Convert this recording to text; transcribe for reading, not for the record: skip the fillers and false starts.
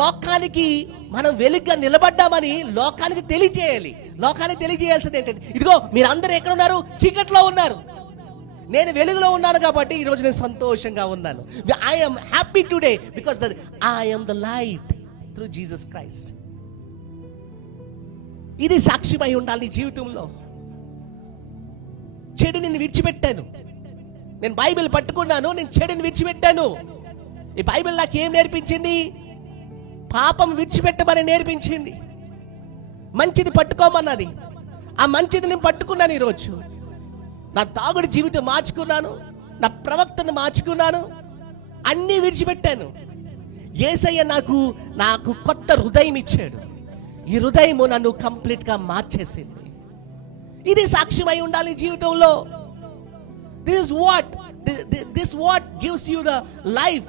లోకానికి మనం వెలుగుగా నిలబడ్డామని లోకానికి తెలియజేయాలి. లోకానికి తెలియజేయాల్సింది ఏంటంటే, ఇదిగో మీరందరూ ఎక్కడ ఉన్నారు? చీకట్లో ఉన్నారు. నేను వెలుగులో ఉన్నాను కాబట్టి ఈరోజు నేను సంతోషంగా ఉన్నాను. I am happy today because that I am the light through Jesus Christ. ఇది సాక్ష్యమై ఉండాలి నీ జీవితంలో. చెడుని నేను విడిచిపెట్టాను, నేను బైబిల్ పట్టుకున్నాను, నేను చెడుని విడిచిపెట్టాను. ఈ బైబిల్ నాకు ఏం నేర్పించింది? పాపం విడిచిపెట్టమని నేర్పించింది. మంచిది పట్టుకోమన్నది. ఆ మంచిది నేను పట్టుకున్నాను. ఈరోజు నా తాగుడు జీవితం మార్చుకున్నాను, నా ప్రవక్తను మార్చుకున్నాను, అన్నీ విడిచిపెట్టాను. యేసయ్య నాకు కొత్త హృదయం ఇచ్చాడు. ఈ హృదయము నన్ను కంప్లీట్గా మార్చేసింది. ఇది సాక్ష్యమై ఉండాలి జీవితంలో. This is what gives you the life